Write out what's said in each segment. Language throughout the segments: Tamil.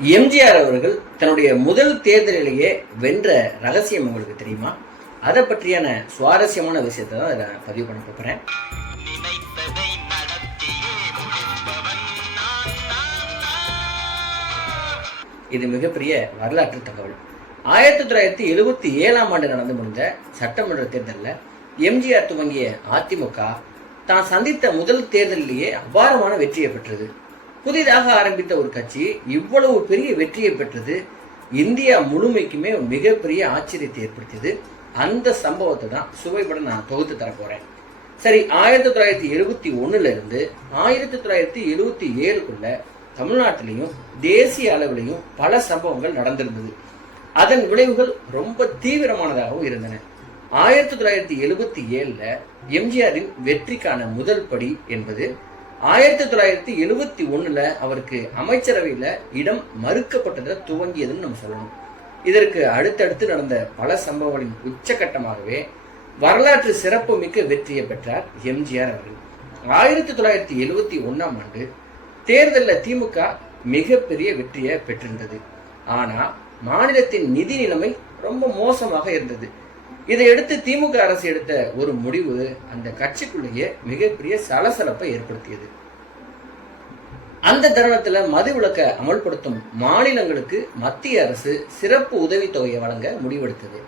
எம்ஜிஆர் அவர்கள் தன்னுடைய முதல் தேர்தலிலேயே வென்ற ரகசியம் உங்களுக்கு தெரியுமா? அதை பற்றியான சுவாரஸ்யமான விஷயத்தை தான் அதில் பதிவு பண்ண போகிறேன் இது மிகப்பெரிய வரலாற்று தகவல். ஆயிரத்தி தொள்ளாயிரத்தி எழுபத்தி ஏழாம் ஆண்டு நடந்து முடிந்த சட்டமன்ற தேர்தலில் எம்ஜிஆர் துவங்கிய அதிமுக தான் சந்தித்த முதல் தேர்தலிலேயே அபாரமான வெற்றியை பெற்றது. புதிதாக ஆரம்பித்த ஒரு கட்சி இவ்வளவு பெரிய வெற்றியை பெற்றது இந்தியா முழுமைக்குமே மிகப்பெரிய ஆச்சரியத்தை ஏற்படுத்தியது. அந்த சம்பவத்தை தான் சுவைபட நான் தொகுத்து தர போறேன். சரி ஆயிரத்தி தொள்ளாயிரத்தி எழுபத்தி ஒன்னுல இருந்து ஆயிரத்தி தொள்ளாயிரத்தி எழுபத்தி ஏழுக்குள்ள தமிழ்நாட்டிலையும் தேசிய அளவிலையும் பல சம்பவங்கள் நடந்திருந்தது. அதன் விளைவுகள் ரொம்ப தீவிரமானதாகவும் இருந்தன. ஆயிரத்தி தொள்ளாயிரத்தி எழுபத்தி ஏழுல எம்ஜிஆரின் வெற்றிக்கான முதல் படி என்பது ஆயிரத்தி தொள்ளாயிரத்தி எழுபத்தி ஒண்ணுல அவருக்கு அமைச்சரவையில இடம் மறுக்கப்பட்டதை துவங்கியதுன்னு நம்ம சொல்லணும். இதற்கு அடுத்தடுத்து நடந்த பல சம்பவங்களின் உச்சகட்டமாகவே வரலாற்று சிறப்பு மிக்க வெற்றியை பெற்றார் எம்ஜிஆர் அவர்கள். ஆயிரத்தி தொள்ளாயிரத்தி எழுவத்தி ஒன்னாம் ஆண்டு தேர்தலில் திமுக மிகப்பெரிய வெற்றியை பெற்றிருந்தது. ஆனால் மாநிலத்தின் நிதி நிலைமை ரொம்ப மோசமாக இருந்தது. இதையடுத்து திமுக அரசு எடுத்த ஒரு முடிவு அந்த கட்சிக்குள்ளேயே மிகப்பெரிய சலசலப்பை ஏற்படுத்தியது. அந்த தருணத்துல மது விலக்க அமல்படுத்தும் மாநிலங்களுக்கு மத்திய அரசு சிறப்பு உதவித்தொகையை வழங்க முடிவெடுத்தது.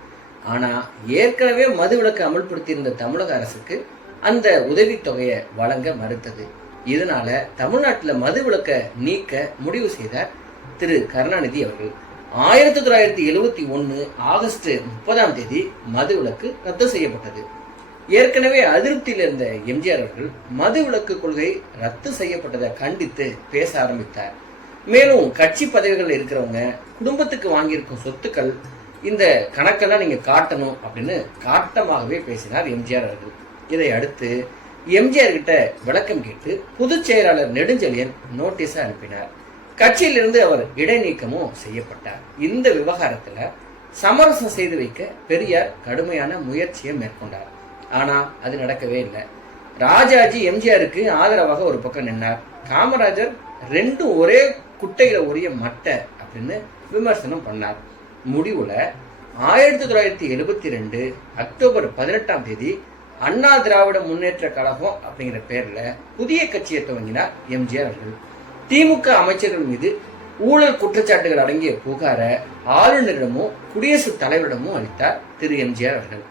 ஆனா ஏற்கனவே மது விளக்க அமல்படுத்தியிருந்த தமிழக அரசுக்கு அந்த உதவித்தொகையை வழங்க மறுத்தது. இதனால தமிழ்நாட்டுல மது விளக்க நீக்க முடிவு செய்தார் திரு கருணாநிதி அவர்கள். ஆயிரத்தி தொள்ளாயிரத்தி எழுவத்தி ஒன்று ஆகஸ்ட் முப்பதாம் தேதி மது விலக்கு ரத்து செய்யப்பட்டது. ஏற்கனவே அதிருப்தியில் இருந்த எம்ஜிஆர் அவர்கள் மது விலக்கு கொள்கை ரத்து செய்யப்பட்டதை கண்டித்து பேச ஆரம்பித்தார். மேலும் கட்சி பதவிகள் இருக்கிறவங்க குடும்பத்துக்கு வாங்கியிருக்கும் சொத்துக்கள் இந்த கணக்கெல்லாம் நீங்க காட்டணும் அப்படின்னு காட்டமாகவே பேசினார் எம்ஜிஆர் அவர்கள். இதை அடுத்து எம்ஜிஆர் கிட்ட விளக்கம் கேட்டு பொதுச் செயலாளர் நெடுஞ்செழியன் நோட்டீஸை அனுப்பினார். கட்சியிலிருந்து அவர் இடைநீக்கமும் செய்யப்பட்டார். இந்த விவகாரத்தில் சமரசம் செய்து வைக்க பெரியார் கடுமையான முயற்சியை மேற்கொண்டார். ஆனால் அது நடக்கவே இல்லை. ராஜாஜி எம்ஜிஆருக்கு ஆதரவாக ஒரு பக்கம் நின்னார். காமராஜர் ரெண்டும் ஒரே குட்டையில உரிய மட்டை அப்படின்னு விமர்சனம் பண்ணார். முடிவுல ஆயிரத்தி தொள்ளாயிரத்தி எழுபத்தி ரெண்டு அக்டோபர் பதினெட்டாம் தேதி அண்ணா திராவிட முன்னேற்ற கழகம் அப்படிங்கிற பேர்ல புதிய கட்சியை துவங்கினார் எம்ஜிஆர் அவர்கள். திமுக அமைச்சர்கள் மீது ஊழல் குற்றச்சாட்டுகள் அடங்கிய புகாரை ஆளுநரிடமும் குடியரசுத் தலைவரிடமும் அளித்தார் திரு எம்ஜிஆர் அவர்கள்.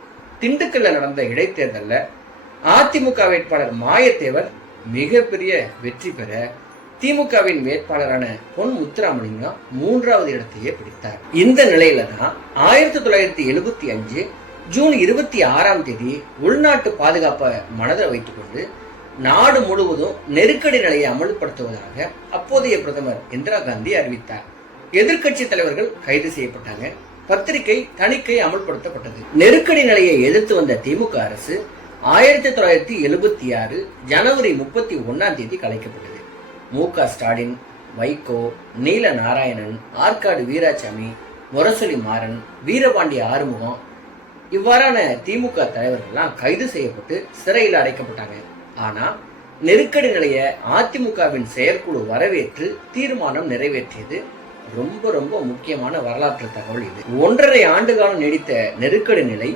திண்டுக்கல்ல நடந்த இடைத்தேர்தலில் அதிமுக வேட்பாளர் மாயத்தேவர் மிகப்பெரிய வெற்றி பெற திமுகவின் வேட்பாளரான பொன் முத்துராமலிங்கம் மூன்றாவது இடத்தையே பிடித்தார். இந்த நிலையில தான் ஆயிரத்தி தொள்ளாயிரத்தி எழுபத்தி அஞ்சு ஜூன் இருபத்தி ஆறாம் தேதி உள்நாட்டு பாதுகாப்பை மனதில் வைத்துக்கொண்டு நாடு முழுவதும் நெருக்கடி நிலையை அமல்படுத்துவதாக அப்போதைய பிரதமர் இந்திரா காந்தி அறிவித்தார். எதிர்க்கட்சி தலைவர்கள் கைது செய்யப்பட்டாங்க. பத்திரிகை தணிக்கை அமல்படுத்தப்பட்டது. நெருக்கடி நிலையை எதிர்த்து வந்த திமுக அரசு ஆயிரத்தி தொள்ளாயிரத்தி எழுபத்தி ஆறு ஜனவரி முப்பத்தி ஒன்னாம் தேதி கலைக்கப்பட்டது. மு க ஸ்டாலின் வைகோ நீல நாராயணன் ஆற்காடு வீராசாமி முரசொலி மாறன் வீரபாண்டிய ஆறுமுகம் இவ்வாறான திமுக தலைவர்கள்லாம் கைது செய்யப்பட்டு சிறையில் அடைக்கப்பட்டாங்க. ஆனால் நெருக்கடி நிலைய அதிமுகவின் செயற்குழு வரவேற்று தீர்மானம் நிறைவேற்றியது. ரொம்ப ரொம்ப முக்கியமான வரலாற்று தகவல் இது. ஒன்றரை ஆண்டு காலம் நீடித்த நெருக்கடி நிலை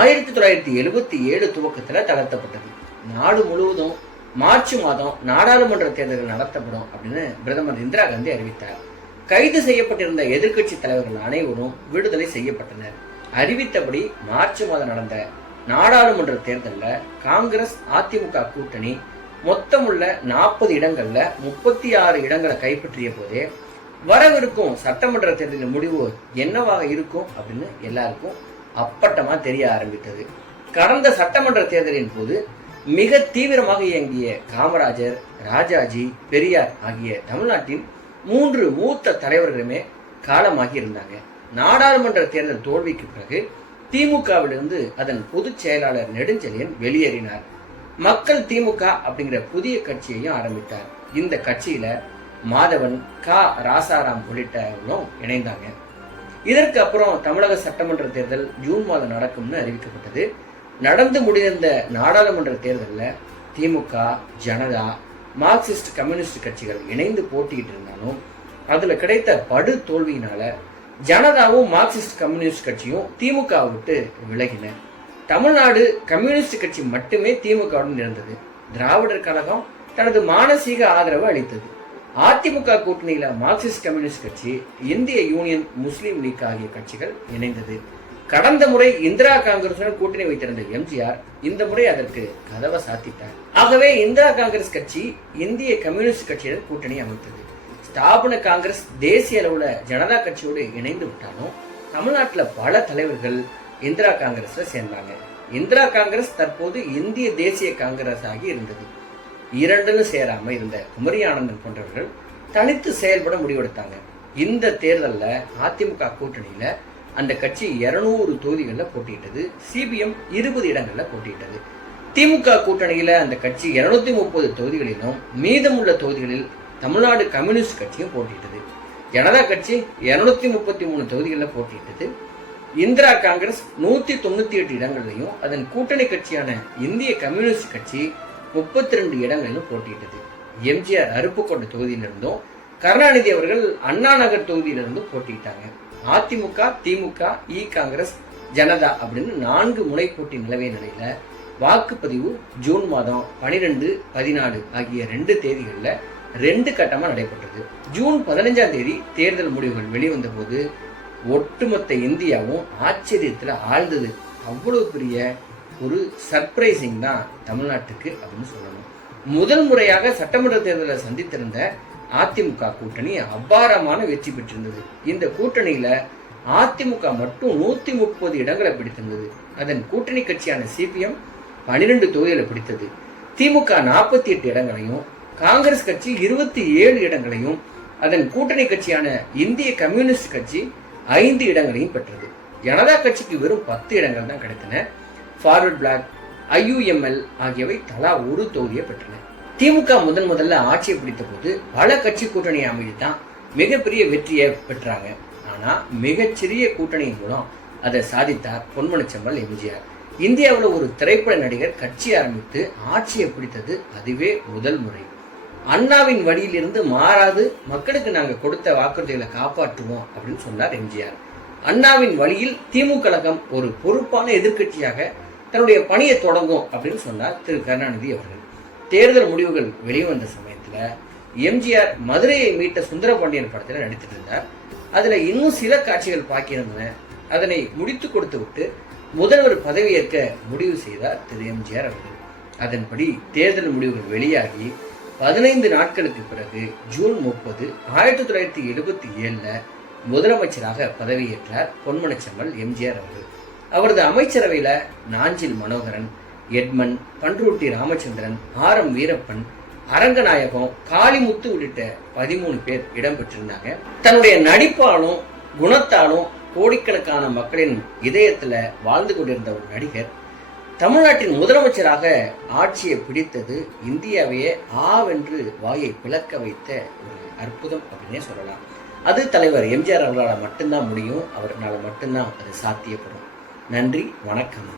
ஆயிரத்தி தொள்ளாயிரத்தி எழுபத்தி ஏழு துவக்கத்தில் தளர்த்தப்பட்டது. நாடு முழுவதும் மார்ச் மாதம் நாடாளுமன்ற தேர்தல்கள் நடத்தப்படும் அப்படின்னு பிரதமர் இந்திரா காந்தி அறிவித்தார். கைது செய்யப்பட்டிருந்த எதிர்க்கட்சி தலைவர்கள் அனைவரும் விடுதலை செய்யப்பட்டனர். அறிவித்தபடி மார்ச் மாதம் நடந்த நாடாளுமன்ற தேர்தலில் காங்கிரஸ் அதிமுக கூட்டணி மொத்தமுள்ள நாற்பது இடங்கள்ல முப்பத்தி ஆறு இடங்களை கைப்பற்றிய போதே வரவிருக்கும் சட்டமன்ற தேர்தலின் முடிவு என்னவாக இருக்கும் அப்படின்னு எல்லாருக்கும் அப்பட்டமாக தெரிய ஆரம்பித்தது. கடந்த சட்டமன்ற தேர்தலின் போது மிக தீவிரமாக இயங்கிய காமராஜர் ராஜாஜி பெரியார் ஆகிய தமிழ்நாட்டின் மூன்று மூத்த தலைவர்களுமே காலமாகி இருந்தாங்க. நாடாளுமன்ற தேர்தல் தோல்விக்கு பிறகு திமுகவிலிருந்து அதன் பொதுச் செயலாளர் நெடுஞ்செழியன் வெளியேறினார். மக்கள் திமுக அப்படிங்கிற புதிய கட்சியையும் ஆரம்பித்தார். இந்த கட்சியில மாதவன் கா. ராசாராம் உள்ளிட்டவர்களும் இணைந்தாங்க. இதற்கு அப்புறம் தமிழக சட்டமன்ற தேர்தல் ஜூன் மாதம் நடக்கும்னு அறிவிக்கப்பட்டது. நடந்து முடிந்த நாடாளுமன்ற தேர்தலில் திமுக ஜனதா மார்க்சிஸ்ட் கம்யூனிஸ்ட் கட்சிகள் இணைந்து போட்டியிட்டு இருந்தாலும் அதுல கிடைத்த படு தோல்வியினால ஜனதாவும் மார்க்சிஸ்ட் கம்யூனிஸ்ட் கட்சியும் திமுக விட்டு விலகின. தமிழ்நாடு கம்யூனிஸ்ட் கட்சி மட்டுமே திமுகவுடன் இருந்தது திராவிடர் கழகம் தனது மானசீக ஆதரவு அளித்தது. அதிமுக கூட்டணியில மார்க்சிஸ்ட் கம்யூனிஸ்ட் கட்சி இந்திய யூனியன் முஸ்லீம் லீக் ஆகிய கட்சிகள் இணைந்தது. கடந்த முறை இந்திரா காங்கிரசுடன் கூட்டணி வைத்திருந்த எம்ஜிஆர் இந்த முறை அதற்கு கதவை சாத்திட்டார். ஆகவே இந்திரா காங்கிரஸ் கட்சி இந்திய கம்யூனிஸ்ட் கட்சியுடன் கூட்டணி அமைத்தது. ஸ்தாபன காங்கிரஸ் தேசிய அளவுல ஜனதா கட்சியோடு இணைந்து விட்டாலும் தமிழ்நாட்டுல பல தலைவர்கள் இந்திரா காங்கிரஸ்ல சேர்ந்தாங்க. இந்திரா காங்கிரஸ் தற்போது இந்திய தேசிய காங்கிரஸ் ஆகி இருந்தது. இரண்டுன்னு சேராம இருந்த குமரி ஆனந்தன் போன்றவர்கள் தனித்து செயல்பட முடிவெடுத்தாங்க. இந்த தேர்தல்ல அதிமுக கூட்டணியில அந்த கட்சி இருநூறு தொகுதிகளில் போட்டியிட்டது. சிபிஎம் இருபது இடங்களில் போட்டியிட்டது. திமுக கூட்டணியில அந்த கட்சி இருநூத்தி முப்பது தொகுதிகளிலும் மீதமுள்ள தொகுதிகளில் தமிழ்நாடு கம்யூனிஸ்ட் கட்சியும் போட்டியிட்டது. ஜனதா கட்சி இருநூத்தி முப்பத்தி மூணு தொகுதிகளில் போட்டியிட்டது. இந்திரா காங்கிரஸ் நூற்றி தொண்ணூற்றி எட்டு இடங்களிலையும் அதன் கூட்டணி கட்சியான இந்திய கம்யூனிஸ்ட் கட்சி முப்பத்தி ரெண்டு இடங்களிலும் போட்டியிட்டது. எம்ஜிஆர் அருப்புக்கோட்டை தொகுதியிலிருந்தும் கருணாநிதி அவர்கள் அண்ணா நகர் தொகுதியிலிருந்தும் போட்டியிட்டாங்க. அதிமுக திமுக இ காங்கிரஸ் ஜனதா அப்படின்னு நான்கு முனை போட்டி நிலவிய நிலையில வாக்குப்பதிவு ஜூன் மாதம் பனிரெண்டு பதினாலு ஆகிய ரெண்டு தேதிகளில் ரெண்டு கட்டமாக நடைபெற்றது. ஜூன் பதினஞ்சாம் தேதி தேர்தல் முடிவுகள் வெளிவந்த போது ஒட்டுமொத்த இந்தியாவும் ஆச்சரியத்தில் ஆழ்ந்தது. அவ்வளோ பெரிய ஒரு சர்ப்ரைசிங் தான் தமிழ்நாட்டுக்கு அப்படின்னு சொல்லணும். முதல் முறையாக சட்டமன்ற தேர்தலை சந்தித்திருந்த அதிமுக கூட்டணி அபாரமான வெற்றி பெற்றிருந்தது. இந்த கூட்டணியில அதிமுக மட்டும் நூத்தி முப்பது இடங்களை பிடித்திருந்தது. அதன் கூட்டணி கட்சியான சிபிஎம் பனிரெண்டு தொகுதிகளை பிடித்தது. திமுக நாற்பத்தி எட்டு இடங்களையும் காங்கிரஸ் கட்சி இருபத்தி ஏழு இடங்களையும் அதன் கூட்டணி கட்சியான இந்திய கம்யூனிஸ்ட் கட்சி ஐந்து இடங்களையும் பெற்றது. ஜனதா கட்சிக்கு வெறும் பத்து இடங்கள் தான் கிடைத்தன. ஃபார்வர்ட் பிளாக் ஐயுஎம்எல் ஆகியவை தலா ஒரு தொகுதியை பெற்றன. திமுக முதன் முதல்ல ஆட்சியை பிடித்த போது பல கட்சி கூட்டணியை அமைத்து தான் மிகப்பெரிய வெற்றியை பெற்றாங்க. ஆனா மிகச்சிறிய கூட்டணியின் மூலம் அதை சாதித்தார் பொன்மனச்செம்மல் எம்ஜிஆர். இந்தியாவில் ஒரு திரைப்பட நடிகர் கட்சி ஆரம்பித்து ஆட்சியை பிடித்தது அதுவே முதல் முறை. அண்ணாவின் வழியிலிருந்து மாறாது மக்களுக்கு நாங்கள் கொடுத்த வாக்குறுதிகளை காப்பாற்றுவோம் அப்படின்னு சொன்னார் எம்ஜிஆர். அண்ணாவின் வழியில் திமுக கழகம் ஒரு பொறுப்பான எதிர்க்கட்சியாக தன்னுடைய பணியை தொடங்கும் அப்படின்னு சொன்னார் திரு கருணாநிதி அவர்கள். தேர்தல் முடிவுகள் வெளிவந்த சமயத்தில் எம்ஜிஆர் மதுரையை மீட்ட சுந்தரபாண்டியன் படத்தில் நடித்துட்டு இருந்தார். அதில் இன்னும் சில காட்சிகள் பாக்கியிருந்தன. அதனை முடித்து கொடுத்து விட்டு முதல்வர் பதவியேற்க முடிவு செய்தார் திரு எம்ஜிஆர் அவர்கள். அதன்படி தேர்தல் முடிவுகள் வெளியாகி பதினைந்து நாட்களுக்கு பிறகு ஜூன் முப்பது ஆயிரத்தி தொள்ளாயிரத்தி எழுபத்தி ஏழுல முதலமைச்சராக பதவியேற்றார் பொன்மனச்செம்மல் எம்ஜிஆர் அவர்கள். அவரது அமைச்சரவையில் Nanjil Manoharan Edmund Panruti Ramachandran R M Veerappan Aranganayagam Kalimuthu உள்ளிட்ட பதிமூணு பேர் இடம்பெற்றிருந்தாங்க. தன்னுடைய நடிப்பாலும் குணத்தாலும் கோடிக்கணக்கான மக்களின் இதயத்துல வாழ்ந்து கொண்டிருந்த ஒரு நடிகர் தமிழ்நாட்டின் முதலமைச்சராக ஆட்சியை பிடித்தது இந்தியாவையே ஆவென்று வாயை பிளக்க வைத்த ஒரு அற்புதம் அப்படின்னே சொல்லலாம். அது தலைவர் எம்ஜிஆர் அவர்களால் மட்டும்தான் முடியும். அவர்களால் மட்டும்தான் அது சாத்தியப்படும். நன்றி வணக்கம்.